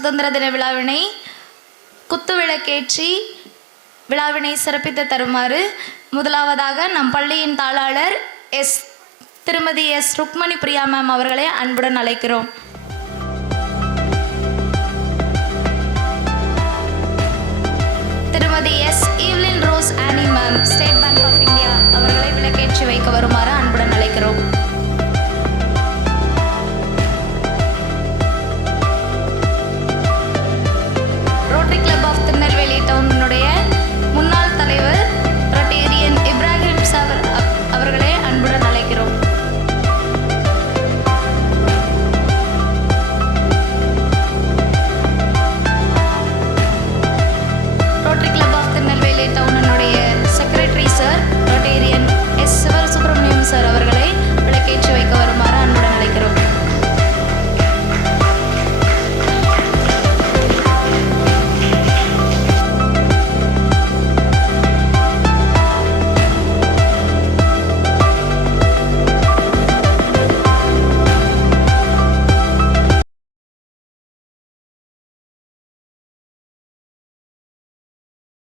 சுதந்திர தின விழாவினை குத்துவிளக்கேற்றி விழாவினை சிறப்பித்து தருமாறு முதலாவதாக நம் பள்ளியின் தாளாளர் திருமதி எஸ் ருக்மணி பிரியா மேம் அவர்களை அன்புடன் அழைக்கிறோம். திருமதி S Evelyn Rose Annie ma'am State Bank of India அவர்களை விளக்கேற்றி வைக்க வருமாறு